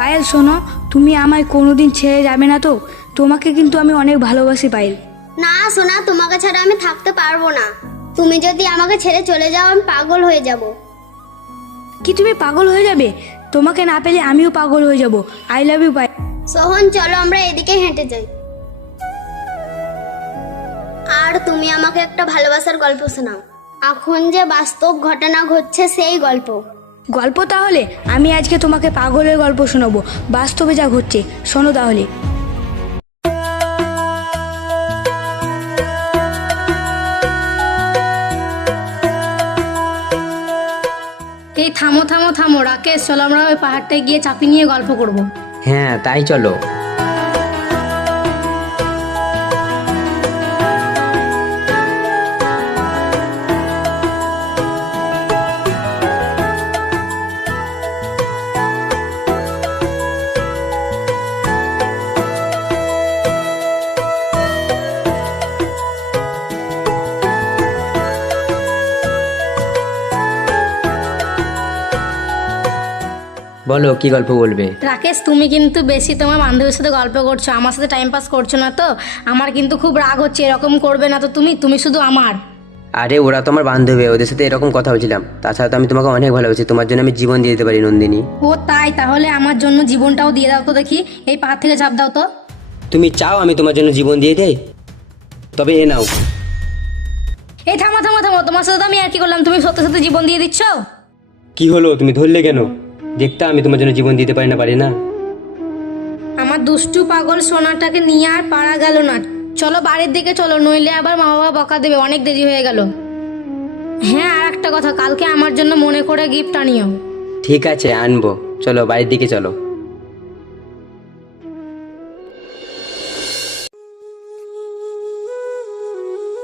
পায়েল শোনো, তুমি আমায় কোনোদিন ছেড়ে যাবে না তো? তোমাকে কিন্তু আমি অনেক ভালোবাসি পায়েল। না সোনা, তোমাকে ছাড়া আমি থাকতে পারবো না। তুমি যদি আমাকে ছেড়ে চলে যাও আমি পাগল হয়ে যাব। কি তুমি পাগল হয়ে যাবে? তোমাকে না পেলে আমিও পাগল হয়ে যাব। I love you Payal. Sohan, চলো আমরা এদিকে হেঁটে যাই। আর তুমি আমাকে একটা ভালোবাসার গল্প শোনাও। এখন যে বাস্তব ঘটনা ঘটছে সেই গল্প। গল্প? তাহলে আমি আজকে তোমাকে পাগলের গল্প শোনাবো, বাস্তবে যা ঘটছে। শোনো তাহলে। এই থামো থামো থামো রাকেশ, চলো আমরা ওই পাহাড়টায় গিয়ে চাপি নিয়ে গল্প করব। হ্যাঁ তাই চলো। বলো কি গল্প বলবে? রাকেশ, তুমি কিন্তু বেশি তোমার বান্ধবীর সাথে গল্প করছো, আমার সাথে টাইম পাস করছো না তো। আমার কিন্তু খুব রাগ হচ্ছে, এরকম করবে না তো। তুমি শুধু আমার। আরে ওরা তো আমার বান্ধবী, ওদের সাথে এরকম কথা বলছিলাম। তাছাড়া তো আমি তোমাকে অনেক ভালোবাসি, তোমার জন্য আমি জীবন দিয়ে দিতে পারি নন্দিনী। ও তাই? তাহলে আমার জন্য জীবনটাও দিয়ে দাও তো দেখি। এই পাহাড় থেকে ঝাঁপ দাও তো। তুমি চাও আমি তোমার জন্য জীবন দিয়ে দেই? তবে এ নাও। এই থামো থামো থামো, তোমার সাথে তো আমি আর কি করলাম, তুমি সত্যি সত্যি জীবন দিয়ে দিচ্ছ? কি হলো, তুমি ধরলে কেন? দেখতে আমি তোমার জন্য জীবন দিতে পারি না? আমার দুষ্টু পাগল সোনাটাকে নিয়ে আর পারা গেল না। চলো বাড়ির দিকে চলো, নইলে আবার মা বাবা বকা দেবে, অনেক দেরি হয়ে গেল। হ্যাঁ, আর একটা কথা, কালকে আমার জন্য মনে করে গিফট আনিও। ঠিক আছে আনবো, চলো বাড়ির দিকে চলো।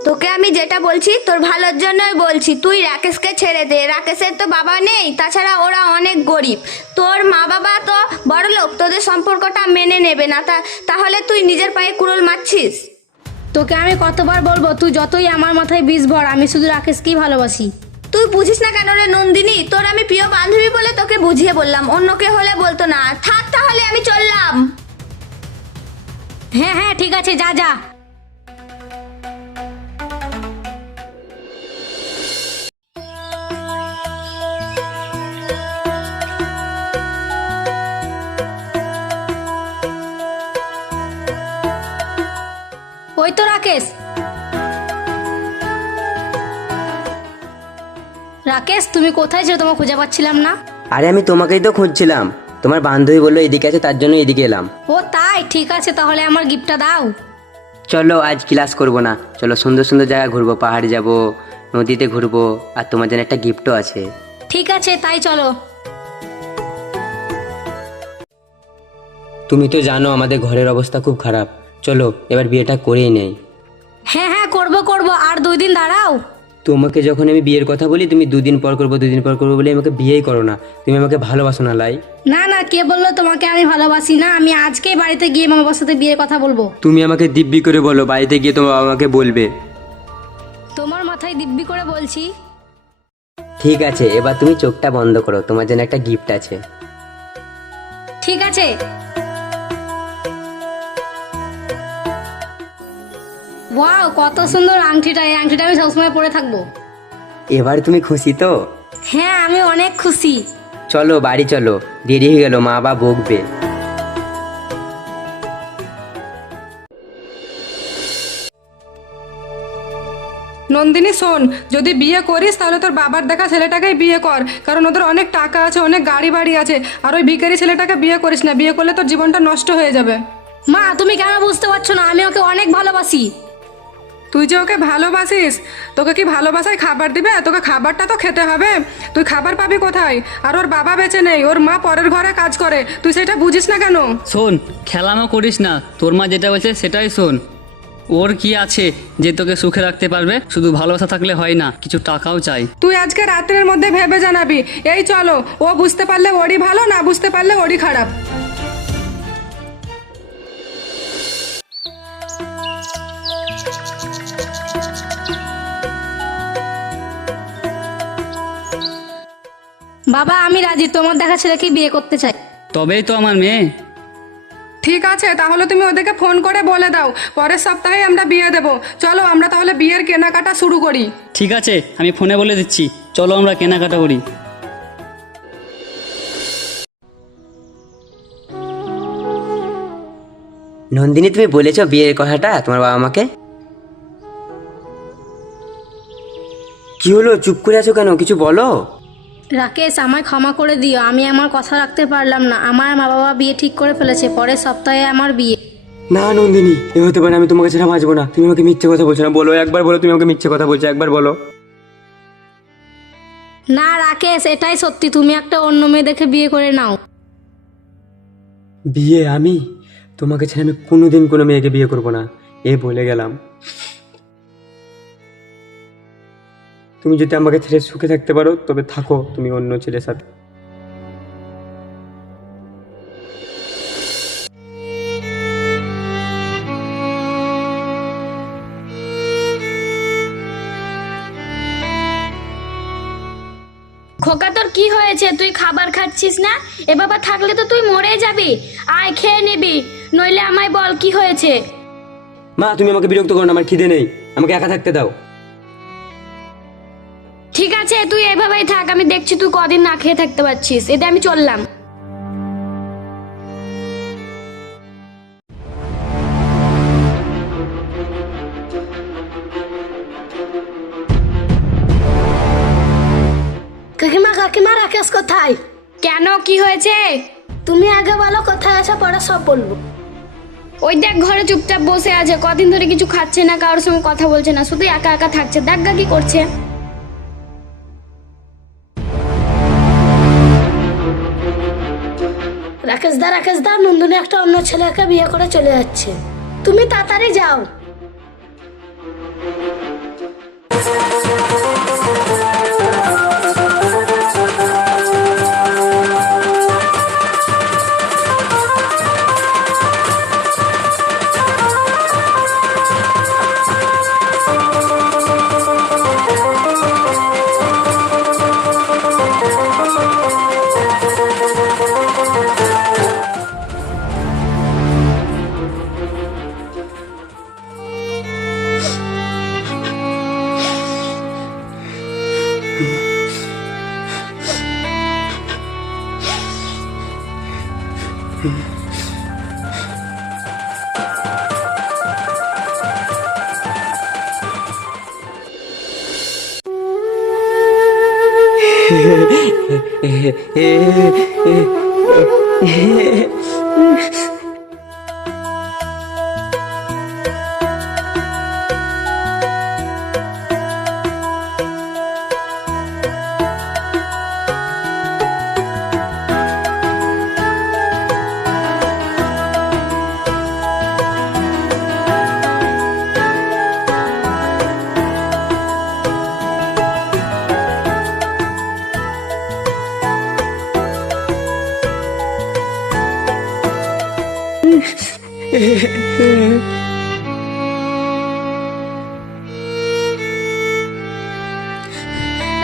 তোকে আমি যেটা বলছি তোর ভালোর জন্যই বলছি। তুই রাকেশকে ছেড়ে দে। রাকেশের তো বাবা নেই, তাছাড়া ওরা অনেক গরিব। তোর মা বাবা তো বড়লোক, তোদের সম্পর্কটা মেনে নেবে না। তাহলে তুই নিজের পায়ে কুড়োল মারছিস। তোকে আমি কতবার বলবো, তুই যতই আমার মাথায় বিষ ভর, আমি শুধু রাকেশকেই ভালোবাসি। তুই বুঝিস না কেন রে নন্দিনী? তোর আমি প্রিয় বান্ধবী বলে তোকে বুঝিয়ে বললাম, অন্য কে হলে বলতো না। থাক তাহলে, আমি চললাম। হ্যাঁ হ্যাঁ ঠিক আছে, যা যা। ওই তো রাকেশ। রাকেশ, তুমি কোথায় ছিল? তোমাকে খুঁজে পাচ্ছিলাম না। আরে আমি তোমাকেই তো খুঁজছিলাম, তোমার বান্ধবী বললো এদিকে আছে, তার জন্য এদিকে এলাম। ও তাই? ঠিক আছে, তাহলে আমার গিফটটা দাও। চলো আজ ক্লাস করবো না, চলো সুন্দর সুন্দর জায়গা ঘুরবো, পাহাড়ে যাব, নদীতে ঘুরবো, আর তোমার জন্য একটা গিফটও আছে। ঠিক আছে তাই চলো। তুমি তো জানো আমাদের ঘরের অবস্থা খুব খারাপ, চলো এবার বিয়েটা করেই নেই। হ্যাঁ হ্যাঁ করবো করবো, আর 2 দিন দাঁড়াও। তোমাকে যখন আমি বিয়ের কথা বলি তুমি 2 দিন পর করবো 2 দিন পর করবো বলে আমাকে বিয়েই করো না। তুমি আমাকে ভালোবাসো না লাই? না না, কে বললো তোমাকে আমি ভালোবাসি না? আমি আজকেই বাড়িতে গিয়ে মা বাবার সাথে বিয়ের কথা বলবো। তুমি আমাকে দিব্যি করে বলো, বাড়িতে গিয়ে তোমার বাবা আমাকে বলবে। তোমার মাথায় দিব্যি করে বলছি। ঠিক আছে, এবার তুমি চোখটা বন্ধ করো, তোমার জন্য একটা গিফট আছে। ঠিক আছে। ওয়াও, কত সুন্দর আংটিটা! এই আংটিটা আমি সবসময় পরে থাকবো। এবার তুমি খুশি তো? হ্যাঁ, আমি অনেক খুশি। চলো বাড়ি চলো, দেরি হয়ে গেল, মা বাবা বকবে। নন্দিনী শোন, যদি বিয়ে করিস তাহলে তোর বাবার দেখা ছেলেটাকেই বিয়ে কর, কারণ ওদের অনেক টাকা আছে, অনেক গাড়ি বাড়ি আছে। আর ওই ভিখারি ছেলেটাকে বিয়ে করিস না, বিয়ে করলে তোর জীবনটা নষ্ট হয়ে যাবে। মা, তুমি কেন বুঝতে পারছো না? আমি ওকে অনেক ভালোবাসি। তুই যে ওকে ভালোবাসিস, তোকে কি ভালোবাসায় খাবার দিবে? তোকে খাবারটা তো খেতে হবে। তুই খাবার পাবি কোথায়? আর ওর বাবা বেঁচে নেই, ওর মা পরের ঘরে কাজ করে, তুই সেটা বুঝিস না কেন? শোন, খেলামো করিস না, তোর মা যেটা বলছে সেটাই শোন। ওর কি আছে যে তোকে সুখে রাখতে পারবে? শুধু ভালোবাসা থাকলে হয় না, কিছু টাকাও চাই। তুই আজকে রাত্রের মধ্যে ভেবে জানাবি। এই চলো, ও বুঝতে পারলে ওরই ভালো, না বুঝতে পারলে ওরই খারাপ। বাবা, আমি রাজি, তোমার দেখা ছেলেকে বিয়ে করতে চাই। তবেই তো আমার মেয়ে। ঠিক আছে, তাহলে তুমি ওদেরকে ফোন করে বলে দাও পরের সপ্তাহে আমরা বিয়ে দেবো। চলো আমরা তাহলে বিয়ের কেনাকাটা শুরু করি। ঠিক আছে, আমি ফোনে বলে দিচ্ছি, চলো আমরা কেনাকাটা করি। নন্দিনী, তুমি বলেছো বিয়ের কথাটা তোমার বাবা মাকে? কি হলো, চুপ করে আছো কেন? কিছু বলো। রাকেশ, আমায় ক্ষমা করে দিও, আমি আমার কথা রাখতে পারলাম না। আমার মা বাবা বিয়ে ঠিক করে ফেলেছে, পরের সপ্তাহে আমার বিয়ে। না নন্দিনী, এ হতে পারে, আমি তোমাকে ছাড়া বাঁচবো না। তুমি আমাকে মিথ্যে কথা বলছো না, বলো একবার, বলো তুমি আমাকে মিথ্যে কথা বলছো, একবার বলো। না রাকেশ, এটাই সত্যি, তুমি একটা অন্য মেয়ে দেখে বিয়ে করে নাও। বিয়ে? আমি তোমাকে ছেড়ে আমি কোনোদিন কোনো মেয়েকে বিয়ে করবো না, এ বলে গেলাম। তুমি যদি আমাকে ছেড়ে সুখে থাকতে পারো তবে থাকো তুমি অন্য ছেলের সাথে। খোকা, তোর কি হয়েছে? তুই খাবার খাচ্ছিস না? এভাবে থাকলে তো তুই মরে যাবি। আয় খেয়ে নিবি, নইলে আমায় বল কি হয়েছে। মা, তুমি আমাকে বিরক্ত করো না, আমার খিদে নেই, আমাকে একা থাকতে দাও। ঠিক আছে, তুই এভাবেই থাক, আমি দেখছি তুই কদিন না খেয়ে থাকতে পারছিস। এতে আমি চললাম। কাকিমা কাকিমা, রাকেশ কোথায়? কেন, কি হয়েছে? তুমি আগে বলো কোথায় আছে, পরে সব বলবো। ওই দেখ, ঘরে চুপচাপ বসে আছে, কদিন ধরে কিছু খাচ্ছে না, কারোর সঙ্গে কথা বলছে না, শুধু একা একা থাকছে। দাগ্গা কি করছে? রাকেশ দা, নন্দনী একটা অন্য ছেলেকে বিয়ে করে চলে যাচ্ছে, তুমি তাড়াতাড়ি যাও।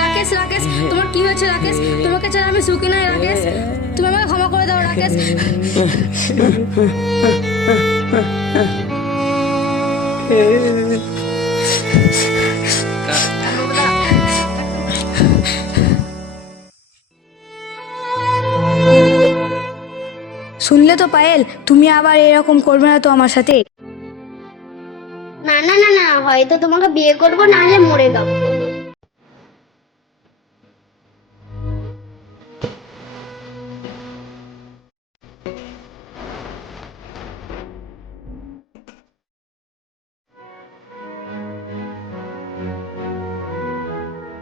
রাকেশ, রাকেশ, তোমার কি হয়েছে রাকেশ? তোমাকে ছাড়া আমি সুখী নাই রাকেশ, তুমি আমাকে ক্ষমা করে দাও রাকেশ। শুনলে তো পায়েল, তুমি আবার এরকম করবে না তো আমার সাথে? না না না না, হয়তো তোমাকে বিয়ে করবো, না হলে মরে যাবো।